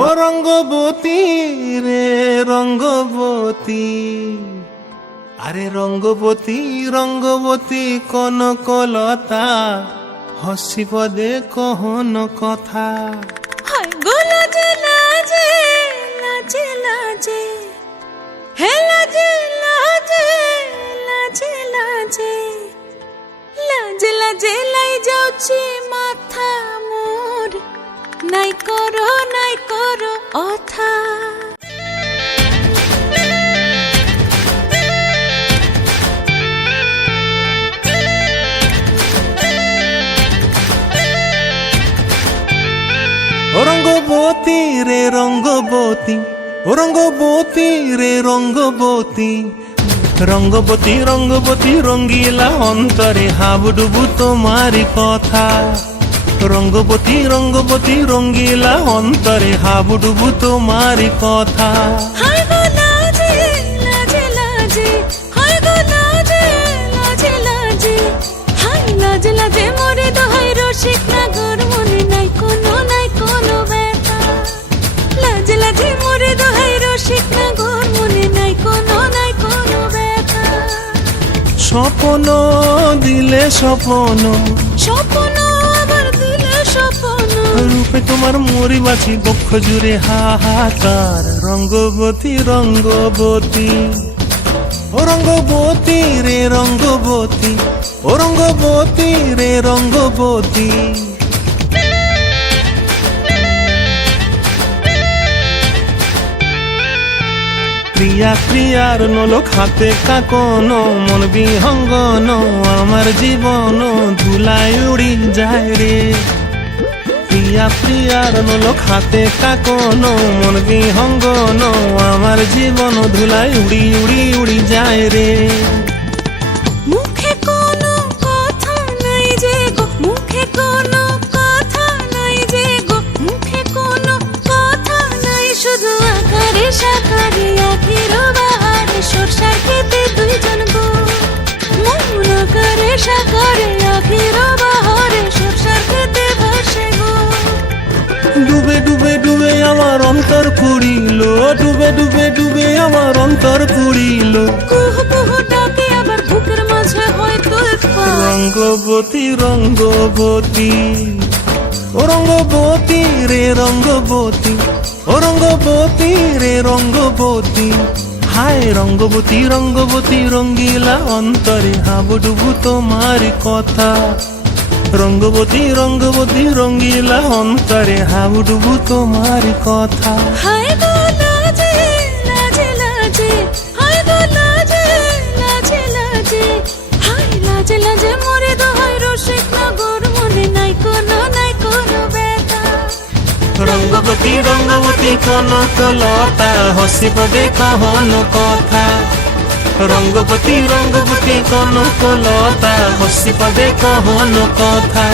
ও রঙ্গবতী রে রঙ্গবতী, আরে রঙ্গবতী রঙ্গবতী কনকলতা, হসিব দে কহন কথা। হায় গো লাজে লাজে লাজে লাজে, হে লাজে লাজে লাজে লাজে, লাজে লাজে লাই যাଉଛି মাথা মোর, নাই করো অথা। ও রঙ্গবতী রে রঙ্গবতী, ও রঙ্গবতী রে রঙ্গবতী, রঙ্গবতী রঙ্গবতী রঙ্গিলা অন্তরে হাবুডুবু তোমারি কথা। রঙ্গবতী রঙ্গবতী রঙ্গিলা অন্তরে হাবুডুবু তোমারি কথা। হায় গো লাজে লাজে লাজে, হায় গো লাজে লাজে লাজে, হায় লাজে লাজে মোরে দোহাই রসিক নাগর, মনে নাই কোনো ব্যথা। লাজে লাজে মোরে দোহাই রসিক নাগর, মনে নাই কোনো ব্যথা। স্বপ্ন দিলে স্বপ্ন, স্বপ্ন আবার দিলে স্বপ্ন, রূপে তোমার মরি বাছি বক্ষ জুড়ে হাহাকার। রঙ্গবতী রঙ্গবতী, ও রঙ্গবতী রে রঙ্গবতী, ও রঙ্গবতী রে রঙ্গবতী। ক্রিয়া ক্রিয়ার নলক হাতে কাকন, মন বিহঙ্গন আমার জীবন ধুলায় উড়ি যায় রে। প্রিয়া প্রিয়ার নলক হাতে কাকন, মন বিহঙ্গন আমার জীবন ধুলায় উড়ি উড়ি উড়ি যায় রে। মুখে কোনো কথা নাই যে গো, মুখে কোনো কথা নাই যে গো, মুখে কোনো কথা নাই, শুধু আকারে সাকারে আখির বাহারে সরষার খেতে দুইজন গো। মন আকারে সাকারে আখির বাহারে সরষার খেতে ভাসে গো। ডুবে ডুবে ডুবে আমার অন্তর পুড়িল, ডুবে ডুবে ডুবে আমার অন্তর পুড়িল। কুহু কুহু ডাকে আবার বুকের মাঝে হয় তোলপাড়। রঙ্গবতী রঙ্গবতী, ও রঙ্গবতী রে রঙ্গবতী, ও রঙ্গবতী রে রঙ্গবতী। হায় রঙ্গবতী রঙ্গবতী রঙ্গিলা অন্তরে হাবুডুবু তোমার কথা। রঙ্গবতী রঙ্গবতী রঙ্গিলা অন্তরে হাবুডুবু তোমার কথা। হায় গো লাজে লাজে লাজে, হায় গো লাজে লাজে লাজে, হায় লাজে লাজে মোরে দোহাই রসিক নগর, মনে নাই কোনো ব্যথা। রঙ্গবতী রঙ্গবতী কনকলতা, হসিব দে কহন কথা। রঙ্গবতী রঙ্গবতী কনকলতা, হসিব দে কহন কথা।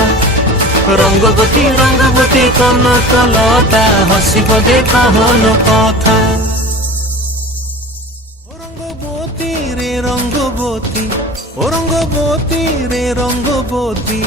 রঙ্গবতী রঙ্গবতী কনকলতা, হসিব দে কহন কথা। ও রঙ্গবতী রে রঙ্গবতী, ও রঙ্গবতী রে রঙ্গবতী।